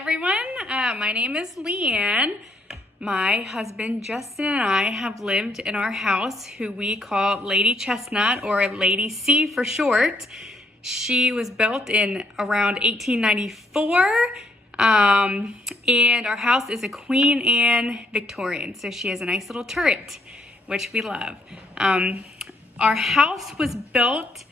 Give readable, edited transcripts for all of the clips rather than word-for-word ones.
everyone. My name is Leanne. My husband Justin and I have lived in our house, who we call Lady Chestnut, or Lady C for short. She was built in around 1894, and our house is a Queen Anne Victorian, so she has a nice little turret, which we love. Our house was built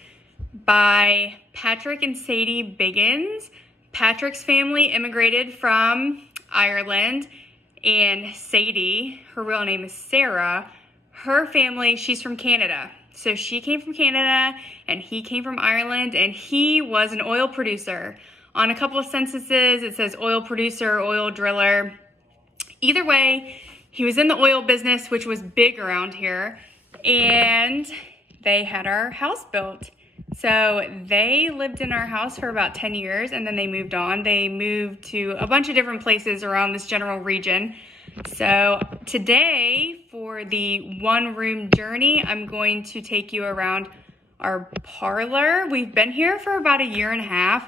by Patrick and Sadie Biggins. Patrick's family immigrated from Ireland, and Sadie, her real name is Sarah, her family, she's from Canada. So she came from Canada and he came from Ireland, and he was an oil producer. On a couple of censuses, it says oil producer, oil driller. Either way, he was in the oil business, which was big around here, and they had our house built. So they lived in our house for about 10 years, and then they moved on. They moved to a bunch of different places around this general region. So today, for the one-room journey, I'm going to take you around our parlor. We've been here for about a year and a half,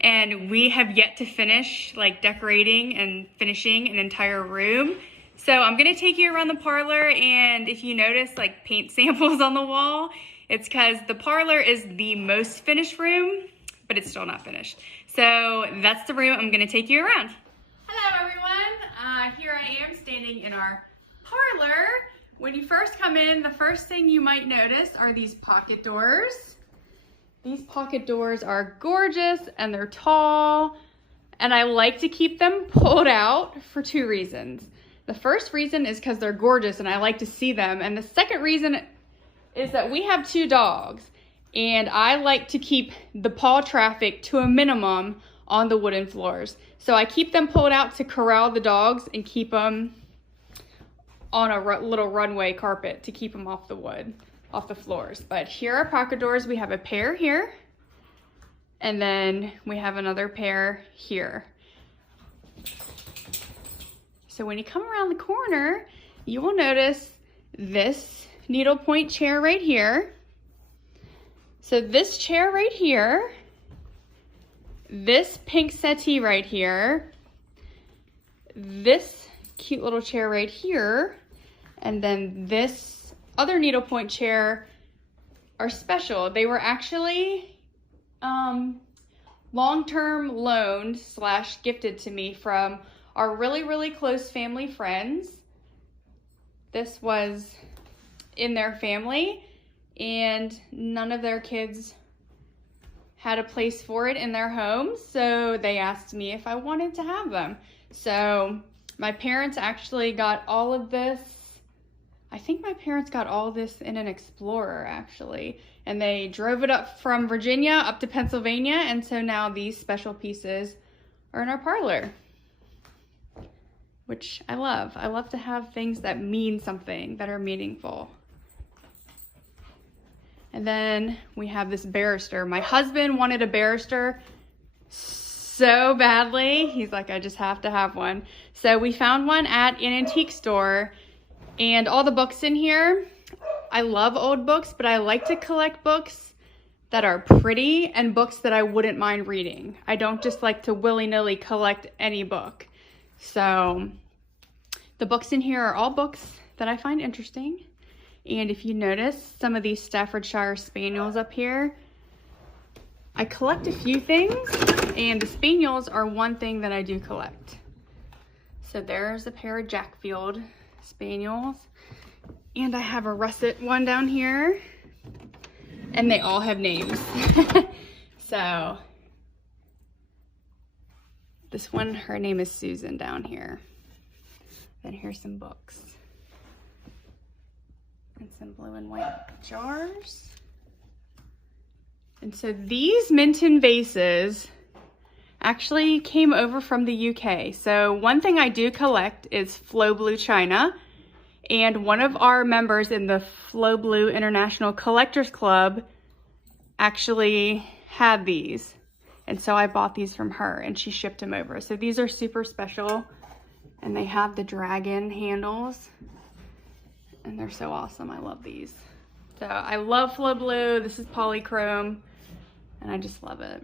and we have yet to finish decorating and finishing an entire room. So I'm gonna take you around the parlor, and if you notice paint samples on the wall, it's because the parlor is the most finished room, but it's still not finished. So that's the room I'm gonna take you around. Hello everyone, here I am standing in our parlor. When you first come in, the first thing you might notice are these pocket doors. These pocket doors are gorgeous and they're tall, and I like to keep them pulled out for two reasons. The first reason is because they're gorgeous and I like to see them, and the second reason is that we have two dogs, and I like to keep the paw traffic to a minimum on the wooden floors. So I keep them pulled out to corral the dogs and keep them on a little runway carpet to keep them off the wood, off the floors. But here are pocket doors. We have a pair here, and then we have another pair here. So when you come around the corner, you will notice this needlepoint chair right here. So this chair right here, this pink settee right here, this cute little chair right here, and then this other needlepoint chair are special. They were actually long-term loaned / gifted to me from our really close family friends. This was in their family, and none of their kids had a place for it in their home, so they asked me if I wanted to have them. So my parents actually got all of this. I think my parents got all of this in an Explorer actually, and they drove it up from Virginia up to Pennsylvania, and so now these special pieces are in our parlor, which I love. I love to have things that mean something, that are meaningful. And then we have this barrister. My husband wanted a barrister so badly. He's like, I just have to have one. So we found one at an antique store, and all the books in here, I love old books, but I like to collect books that are pretty and books that I wouldn't mind reading. I don't just like to willy-nilly collect any book. So the books in here are all books that I find interesting. And if you notice some of these Staffordshire spaniels up here, I collect a few things, and the spaniels are one thing that I do collect. So there's a pair of Jackfield spaniels, and I have a russet one down here, and they all have names. So this one, her name is Susan down here. Then here's some books. And some blue and white jars. And so these Minton vases actually came over from the UK. So one thing I do collect is Flow Blue china. And one of our members in the Flow Blue International Collectors Club actually had these. And so I bought these from her, and she shipped them over. So these are super special, and they have the dragon handles. And they're so awesome. I love these. So I love Flow Blue. This is polychrome, and I just love it.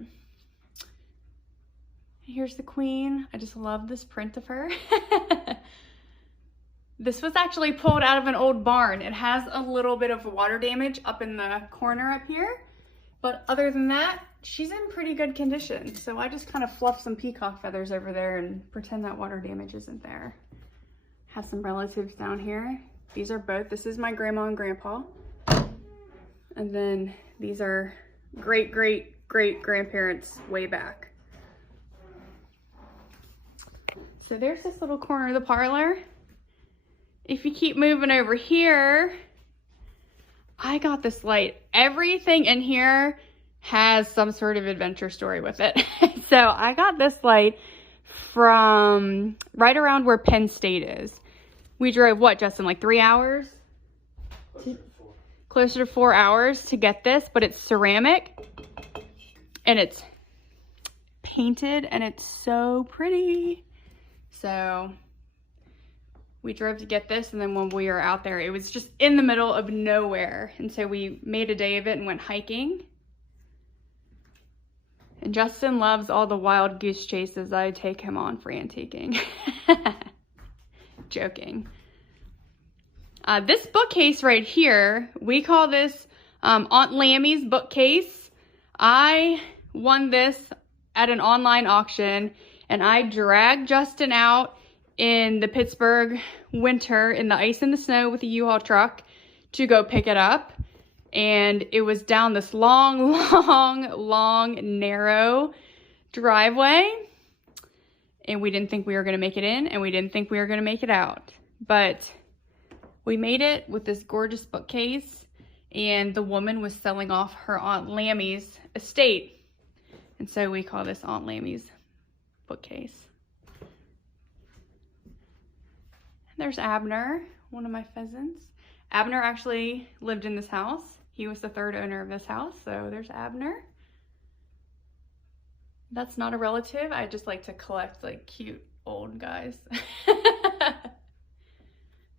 Here's the queen. I just love this print of her. This was actually pulled out of an old barn. It has a little bit of water damage up in the corner up here. But other than that, she's in pretty good condition. So I just kind of fluff some peacock feathers over there and pretend that water damage isn't there. Have some relatives down here. These are both, this is my grandma and grandpa. And then these are great, great, great grandparents way back. So there's this little corner of the parlor. If you keep moving over here, I got this light. Everything in here has some sort of adventure story with it. So I got this light from right around where Penn State is. We drove, what, Justin, like 3 hours? Closer to 4 hours to get this, but it's ceramic and it's painted and it's so pretty. So we drove to get this, and then when we were out there, it was just in the middle of nowhere. And so we made a day of it and went hiking. And Justin loves all the wild goose chases I take him on for antiquing. Joking. This bookcase right here, we call this Aunt Lammy's bookcase. I won this at an online auction, and I dragged Justin out in the Pittsburgh winter in the ice and the snow with a U-Haul truck to go pick it up. And it was down this long, narrow driveway. And we didn't think we were going to make it in, and we didn't think we were going to make it out. But we made it with this gorgeous bookcase, and the woman was selling off her Aunt Lammy's estate. And so we call this Aunt Lammy's bookcase. And there's Abner, one of my pheasants. Abner actually lived in this house. He was the third owner of this house, so there's Abner. That's not a relative. I just like to collect like cute old guys.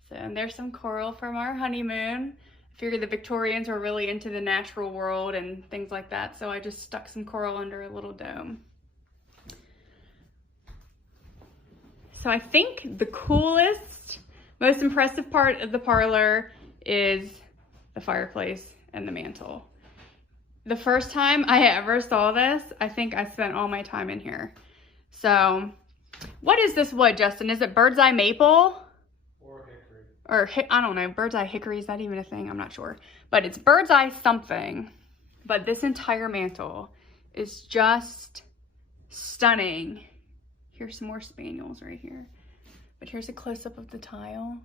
So, and there's some coral from our honeymoon. I figured the Victorians were really into the natural world and things like that, so I just stuck some coral under a little dome. So I think the coolest, most impressive part of the parlor is the fireplace and the mantle. The first time I ever saw this, I think I spent all my time in here. So, what is this wood, Justin? Is it bird's eye maple? Or hickory. Or, I don't know, bird's eye hickory, is that even a thing? I'm not sure. But it's bird's eye something. But this entire mantle is just stunning. Here's some more spaniels right here. But here's a close-up of the tile.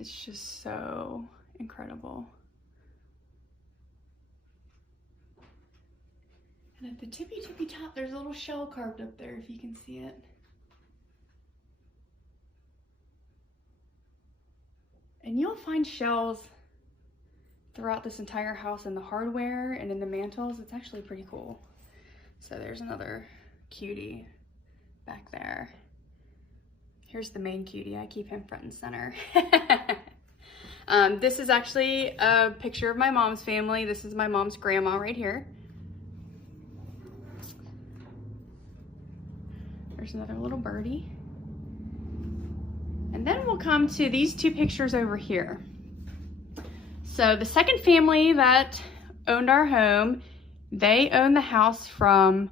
It's just so incredible. And at the tippy top, there's a little shell carved up there, if you can see it. And you'll find shells throughout this entire house in the hardware and in the mantles. It's actually pretty cool. So there's another cutie back there. Here's the main cutie. I keep him front and center. This is actually a picture of my mom's family. This is my mom's grandma right here. There's another little birdie. And then we'll come to these two pictures over here. So the second family that owned our home, they owned the house from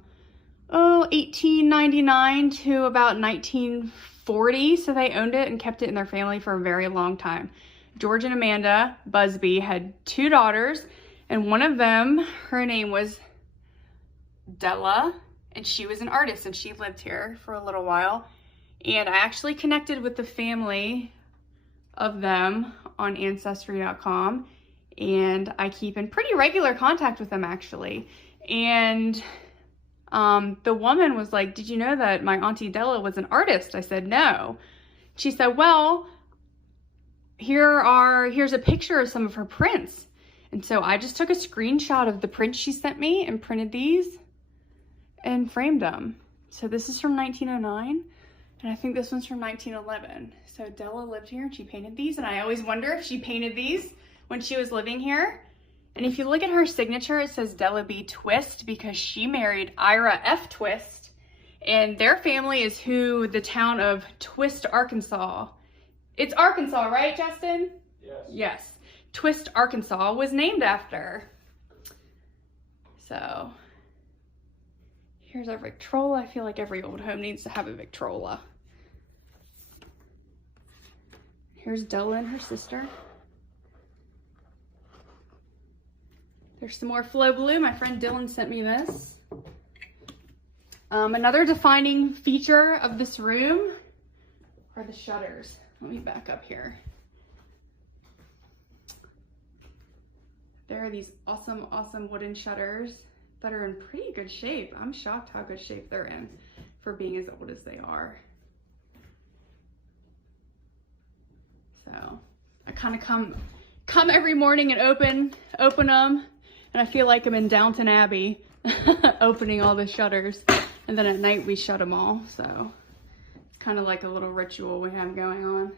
1899 to about 1940. So they owned it and kept it in their family for a very long time. George and Amanda Busby had 2 daughters, and one of them, her name was Della, and she was an artist, and she lived here for a little while. And I actually connected with the family of them on Ancestry.com, and I keep in pretty regular contact with them, actually. And the woman was like, "Did you know that my Auntie Della was an artist?" I said, "No." She said, "Well, here's a picture of some of her prints." And so I just took a screenshot of the prints she sent me and printed these and framed them. So this is from 1909, and I think this one's from 1911. So Della lived here and she painted these, and I always wonder if she painted these when she was living here And if you look at her signature, it says Della B. Twist because she married Ira F. Twist. And their family is who the town of Twist, Arkansas. It's Arkansas, right, Justin? Yes. Yes. Twist, Arkansas was named after. So, here's our Victrola. I feel like every old home needs to have a Victrola. Here's Della and her sister. There's some more Flow Blue. My friend Dylan sent me this. Another defining feature of this room are the shutters. Let me back up here. There are these awesome, awesome wooden shutters that are in pretty good shape. I'm shocked how good shape they're in for being as old as they are. So I kind of come every morning and open them. And I feel like I'm in Downton Abbey, opening all the shutters. And then at night we shut them all. So it's kind of like a little ritual we have going on.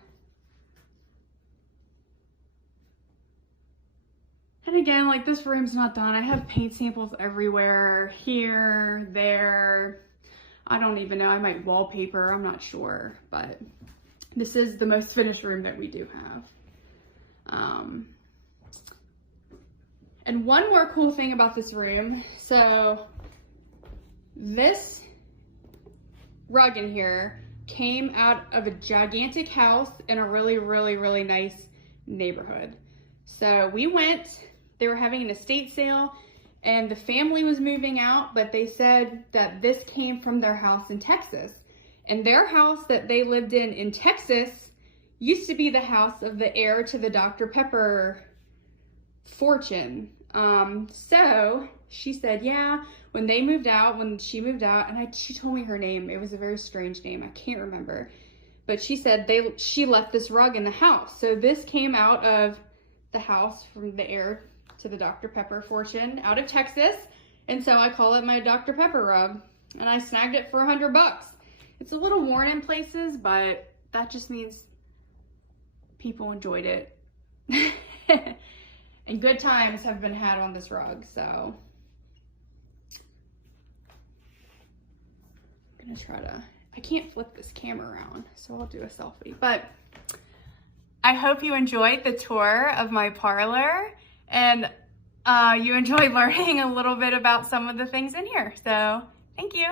And again, like this room's not done. I have paint samples everywhere, here, there. I don't even know, I might wallpaper, I'm not sure. But this is the most finished room that we do have. And one more cool thing about this room, so this rug in here came out of a gigantic house in a really, really, really nice neighborhood. So we went, they were having an estate sale and the family was moving out, but they said that this came from their house in Texas. And their house that they lived in Texas used to be the house of the heir to the Dr. Pepper fortune. So she said, yeah, when she moved out, and she told me her name. It was a very strange name. I can't remember. But she said she left this rug in the house. So this came out of the house from the heir to the Dr. Pepper fortune out of Texas. And so I call it my Dr. Pepper rug. And I snagged it for $100. It's a little worn in places, but that just means people enjoyed it. And good times have been had on this rug, so. I'm gonna try to, I can't flip this camera around, so I'll do a selfie. But I hope you enjoyed the tour of my parlor and you enjoyed learning a little bit about some of the things in here. So thank you.